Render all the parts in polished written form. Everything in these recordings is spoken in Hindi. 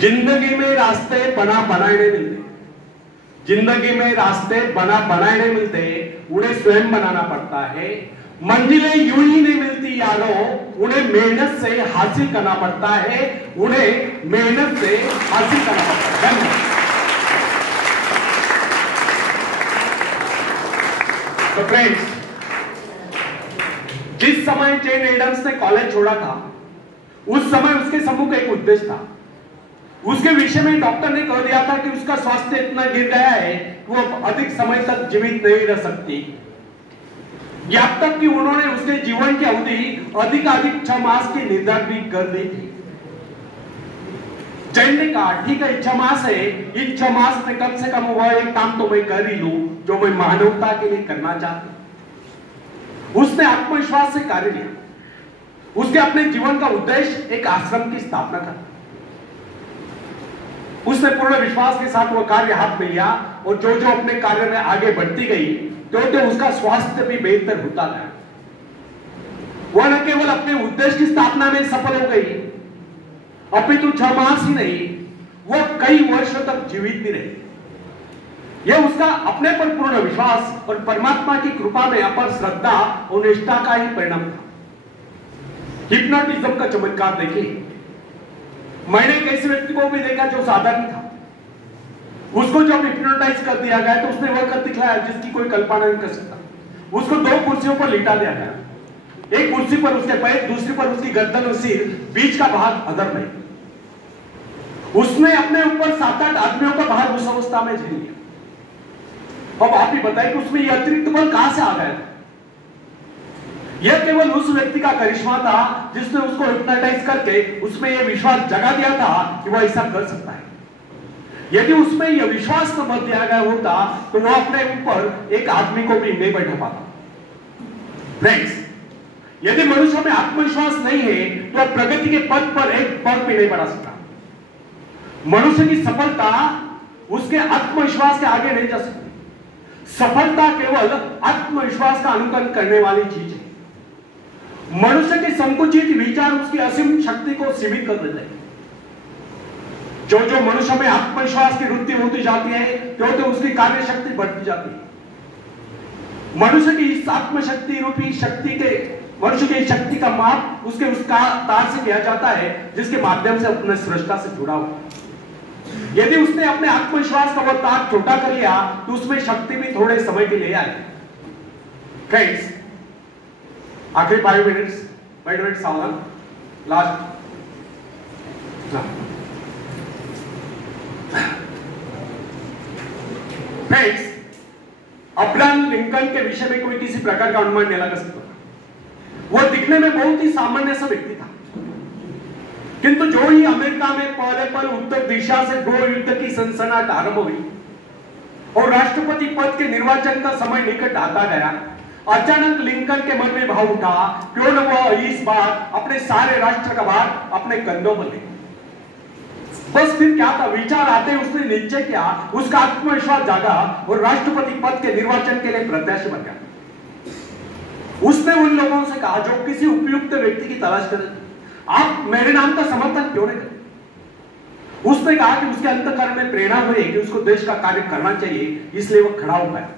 जिंदगी में रास्ते बना बनाए नहीं मिलते, जिंदगी में रास्ते बना बनाए नहीं मिलते, उन्हें स्वयं बनाना पड़ता है। मंजिलें यूं ही नहीं मिलती यारों, उन्हें मेहनत से हासिल करना पड़ता है, उन्हें मेहनत से हासिल करना पड़ता है। तो फ्रेंड्स, जिस समय जेन एडम्स ने कॉलेज छोड़ा था, उस समय उसके सम्मुख एक उद्देश्य था। उसके विषय में डॉक्टर ने कह दिया था कि उसका स्वास्थ्य इतना गिर गया है कि वो अधिक समय तक जीवित नहीं रह सकती। यहाँ तक कि उन्होंने उसके जीवन की अवधि अधिक 6 मास की निर्धारित भी कर दी थी। जैन ने कहा ठीक है, 6 मास है, इन 6 मास में कम से कम वह एक काम तो मैं कर ही लूं जो मैं मानवता के लिए करना चाहता। उसने आत्मविश्वास से कार्य लिया। उसके अपने जीवन का उद्देश्य एक आश्रम की स्थापना था। उसने पूर्ण विश्वास के साथ वह कार्य हाथ में लिया और जो जो अपने कार्य में आगे बढ़ती गई, तो उसका स्वास्थ्य भी बेहतर होता गया। वह न केवल अपने उद्देश्य की स्थापना में सफल हो गई, अपितु 6 मास ही नहीं, वह कई वर्षों तक जीवित भी रही। यह उसका अपने पर पूर्ण विश्वास और परमात्मा की कृपा में अपर श्रद्धा और निष्ठा का ही परिणाम था। हिप्नोटिज्म का चमत्कार देखिए। मैंने एक ऐसे व्यक्ति को भी देखा जो साधारण था। उसको जब हिप्नोटाइज कर दिया गया तो उसने वह कर दिखाया जिसकी कोई कल्पना नहीं कर सकता। उसको 2 कुर्सियों पर लिटा दिया गया। एक कुर्सी पर उसके पैर, दूसरी पर उसकी गर्दन और सिर, बीच का भाग अधर में। उसने अपने ऊपर 7-8 आदमियों का भार उस अवस्था में झेल लिया। अब आप ही बताइए कि उसमें यह अतिरिक्त बल कहां से आ गया? यह केवल उस व्यक्ति का करिश्मा था जिसने उसको हिप्नोटाइज करके उसमें यह विश्वास जगा दिया था कि वह ऐसा कर सकता है। यदि उसमें यह विश्वास न मत दिया गया होता तो वह अपने ऊपर एक आदमी को भी नहीं बैठा पाता। फ्रेंड्स, यदि मनुष्य में आत्मविश्वास नहीं है तो वह प्रगति के पथ पर एक पग भी नहीं बढ़ा सकता। मनुष्य की सफलता उसके आत्मविश्वास के आगे नहीं जा सकती। सफलता केवल आत्मविश्वास का अनुकरण करने वाली चीज है। मनुष्य के संकुचित विचार उसकी असीम शक्ति को सीमित कर देते हैं। जो जो मनुष्य में आत्मविश्वास की वृद्धि होती जाती है, तो उसकी कार्य शक्ति बढ़ती जाती है। मनुष्य की इस आत्मशक्ति रूपी शक्ति के मनुष्य की शक्ति का माप उसके उसका तार से किया जाता है जिसके माध्यम से अपने सृष्टा से जुड़ा हुआ। यदि उसने अपने आत्मविश्वास का वह तार छोटा कर लिया तो उसमें शक्ति भी थोड़े समय के लिए आएगी। फ्रेंड्स, आखिरी 5 मिनट सावधान, लास्ट। फ्रेंड्स, अब्राहम लिंकन के विषय में कोई किसी प्रकार का अनुमान नहीं लगा सकता। वह दिखने में बहुत ही सामान्य सा व्यक्ति था, किंतु जो ही अमेरिका में पहले पल उत्तर दिशा से 2 युद्ध की सनसनाहट आरंभ हुई और राष्ट्रपति पद के निर्वाचन का समय निकट आता गया, अचानक लिंकन के मन में भाव उठा, क्यों न वह इस बार अपने सारे राष्ट्र का भार अपने कंधों पर ले। बस फिर क्या था, विचार आते उसने निश्चय किया, उसका आत्मविश्वास जागा और राष्ट्रपति पद के निर्वाचन के लिए प्रत्याशी बन गया। उसने उन लोगों से कहा जो किसी उपयुक्त व्यक्ति की तलाश करें, आप मेरे नाम का समर्थन क्यों नहीं करते? उसने कहा कि उसके अंतःकरण में प्रेरणा हुई कि उसको देश का कार्य करना चाहिए, इसलिए वह खड़ा हो गया।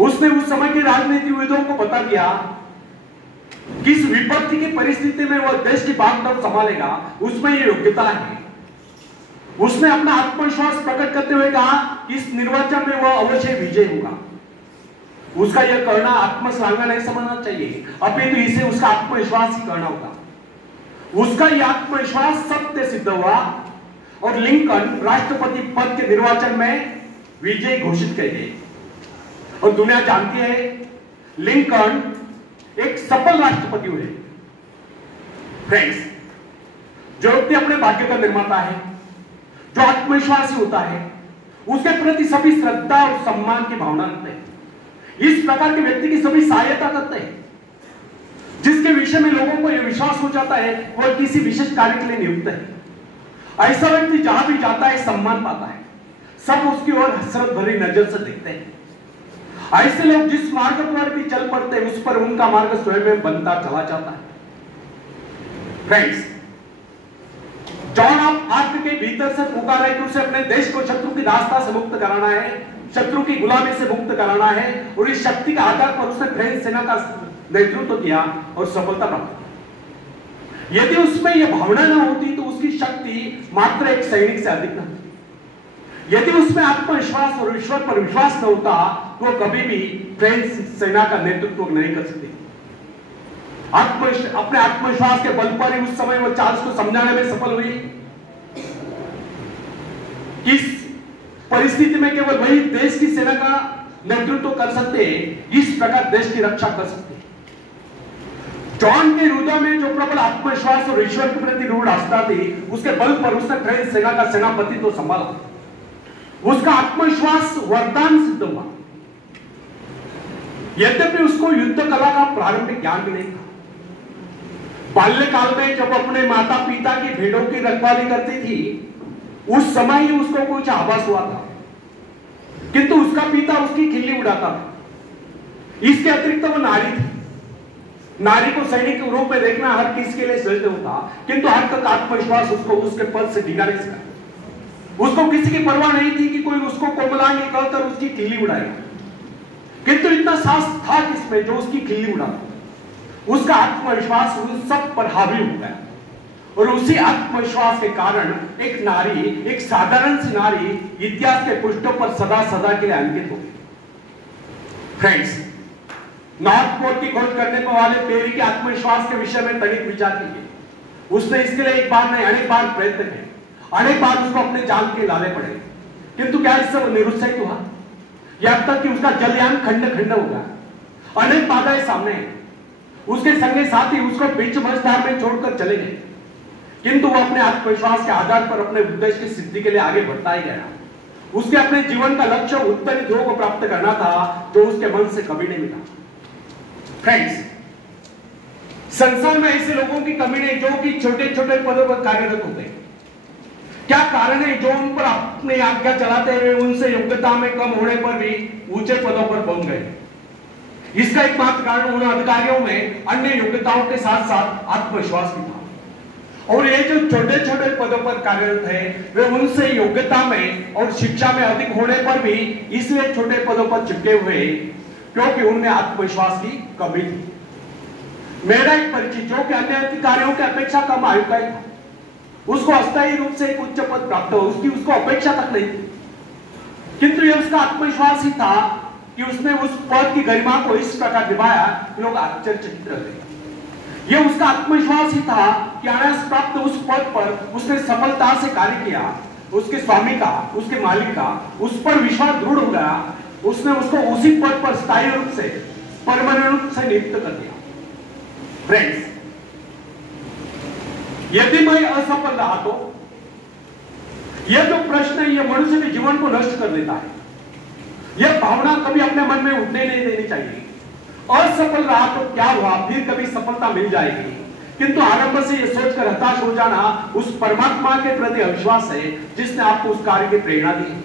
उसने उस समय के राजनीतिविदों को बता दिया किस विपत्ति की परिस्थिति में वह देश की भागदौड़ संभालेगा, उसमें यह योग्यता है। उसने अपना आत्मविश्वास प्रकट करते हुए कहा कि इस निर्वाचन में वह अवश्य विजय होगा। उसका यह कहना आत्मश्लाघा नहीं समझना चाहिए, अपितु इसे उसका आत्मविश्वास ही कहना होगा। उसका यह आत्मविश्वास सत्य सिद्ध हुआ और लिंकन राष्ट्रपति पद के निर्वाचन में विजय घोषित किए गए। और दुनिया जानती है लिंकन एक सफल राष्ट्रपति हुए। फ्रेंड्स, जो व्यक्ति अपने भाग्य का निर्माता है, जो आत्मविश्वासी होता है, उसके प्रति सभी श्रद्धा और सम्मान की भावना रखते हैं। इस प्रकार के व्यक्ति की सभी सहायता करते हैं। जिसके विषय में लोगों को यह विश्वास हो जाता है वह किसी विशेष कार्य के लिए नियुक्त है। ऐसा व्यक्ति जहां भी जाता है सम्मान पाता है। सब उसकी ओर हसरत भरी नजर से देखते हैं। ऐसे लोग जिस मार्ग पर भी चल पड़ते हैं उस पर उनका मार्ग स्वयं में बनता चला जाता है। फ्रेंड्स, जॉन ऑफ आर्क के भीतर से पुकार है कि उसे अपने देश को शत्रु की दास्ता से मुक्त कराना है, शत्रु की गुलामी से मुक्त कराना है, और इस शक्ति के आधार पर उसने फ्रेंच सेना का नेतृत्व किया और सफलता प्राप्त की। यदि उसमें यह भावना न होती तो उसकी शक्ति मात्र एक सैनिक से अधिक न होती। यदि उसमें आत्मविश्वास और ईश्वर पर विश्वास न होता तो वो कभी भी फ्रेंच सेना का नेतृत्व नहीं कर सकती। अपने आत्मविश्वास के बल पर ही उस समय वो चार्ल्स को समझाने में सफल हुई कि इस परिस्थिति में केवल वही देश की सेना का नेतृत्व कर सकते हैं, इस प्रकार देश की रक्षा कर सकते हैं। जॉन के हृदय में जो प्रबल आत्मविश्वास और ईश्वर के प्रति रूढ़ आस्था थी, उसके बल पर उसने फ्रेंच सेना का सेनापति तो संभाला। उसका आत्मविश्वास वरदान सिद्ध हुआ। यद्यपि उसको युद्ध कला का प्रारंभिक ज्ञान भी नहीं था। बाल्यकाल में जब अपने माता पिता की भेड़ों की रखवाली करती थी, उस समय ही उसको कुछ आभास हुआ था, किंतु उसका पिता उसकी खिल्ली उड़ाता था। इसके अतिरिक्त वो नारी थी। नारी को सैनिक के रूप में देखना हर किसी के लिए सहज होता, किंतु हर तक आत्मविश्वास उसको उसके पद से डिगा नहीं सका। उसको किसी की परवाह नहीं थी कि कोई उसको कोमलांगी कहकर उसकी खिल्ली उड़ाएगा, किंतु इतना साहस था किसमें जो उसकी खिल्ली उड़ाता। उसका आत्मविश्वास उस सब पर हावी हो गया, और उसी आत्मविश्वास के कारण एक नारी, एक साधारण सी नारी इतिहास के पृष्ठों पर सदा सदा के लिए अंकित हो गई। फ्रेंड्स, नॉर्थ पोल की खोज करने वाले पेरी के आत्मविश्वास के विषय में तनिक विचार कीजिए। उसने इसके लिए एक बार नहीं अनेक बार प्रयत्न किए, अनेक बार उसको अपने जान के लाले पड़े, किंतु क्या इससे वो निरुत्साहित हुआ? यहां तक कि उसका जलयान खंड खंड हो गया। अनेक बाधाएं सामने, उसके संगे साथी उसको बीच मझधार में छोड़कर चले गए, किंतु वो अपने आत्मविश्वास के आधार पर अपने उद्देश्य की सिद्धि के लिए आगे बढ़ता ही गया। उसके अपने जीवन का लक्ष्य उत्तरी ध्रुव को प्राप्त करना था, जो उसके मन से कभी नहीं मिला। फ्रेंड्स, संसार में ऐसे लोगों की कमी नहीं जो कि छोटे छोटे पदों पर कार्यरत होते हैं। क्या कारण है जो उन पर अपनी आज्ञा चलाते हुए उनसे योग्यता में कम होने पर भी ऊंचे पदों पर पहुंच गए? इसका एकमात्र कारण उन अधिकारियों में अन्य योग्यताओं के साथ साथ आत्मविश्वास भी था। और ये जो छोटे छोटे पदों पर कार्यरत है, वे उनसे योग्यता में और शिक्षा में अधिक होने पर भी इसलिए छोटे पदों पर चिपके हुए क्योंकि उनमें आत्मविश्वास की कमी थी। मेरा एक परिचित जो कि अन्य अधिकारियों की अपेक्षा कम आयु का था, उसको अस्थायी रूप से एक उच्च पद प्राप्त हो, उसको अपेक्षा तक नहीं थी, किंतु यह उसका आत्मविश्वास ही था कि उसने उस पद की गरिमा को इस प्रकार निभाया कि लोग आश्चर्यचकित रह गए। यह उसका आत्मविश्वास ही था कि अनायास प्राप्त उस पद पर उसने सफलता से कार्य किया। उसके स्वामी का, उसके मालिक का उस पर विश्वास दृढ़ हो गया। उसने उसको उसी पद पर स्थायी रूप से, परमानेंट रूप से नियुक्त कर दिया। फ्रेंड्स, यदि मैं असफल रहा तो यह जो प्रश्न है, यह मनुष्य के जीवन को नष्ट कर देता है। यह भावना कभी अपने मन में उठने नहीं देनी चाहिए। असफल रहा तो क्या हुआ, फिर कभी सफलता मिल जाएगी, किंतु आरंभ से यह सोचकर हताश हो जाना उस परमात्मा के प्रति अविश्वास है जिसने आपको उस कार्य की प्रेरणा दी।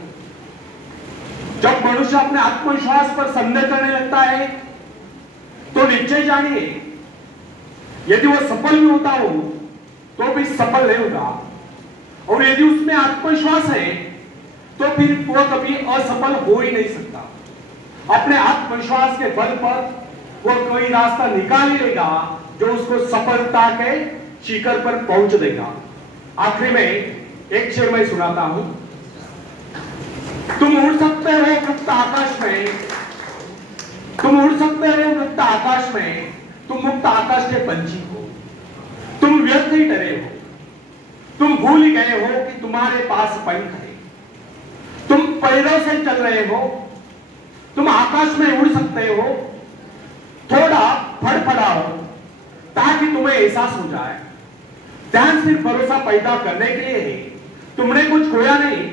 जब मनुष्य अपने आत्मविश्वास पर संदेह करने लगता है तो निश्चय जानिए, यदि वह सफल भी होता हो तो भी सफल नहीं होगा, और यदि उसमें आत्मविश्वास है तो फिर वह कभी असफल हो ही नहीं सकता। अपने आत्मविश्वास के बल पर वह कोई रास्ता निकाल ही लेगा जो उसको सफलता के शिखर पर पहुंच देगा। आखिरी में एक शेर मैं सुनाता हूं। तुम उड़ सकते हो मुक्त आकाश में, तुम उड़ सकते हो मुक्त आकाश में, तुम मुक्त आकाश के पंछी हो। तुम व्यर्थ ही डरे हो, तुम भूल ही गए हो कि तुम्हारे पास पंख है। तुम पैरों से चल रहे हो, तुम आकाश में उड़ सकते हो। थोड़ा फड़फड़ाओ ताकि तुम्हें एहसास हो जाए। ध्यान सिर्फ भरोसा पैदा करने के लिए है, तुमने कुछ खोया नहीं।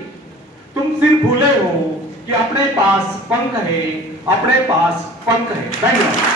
तुम सिर्फ भूले हो कि अपने पास पंख है, अपने पास पंख है। धन्यवाद।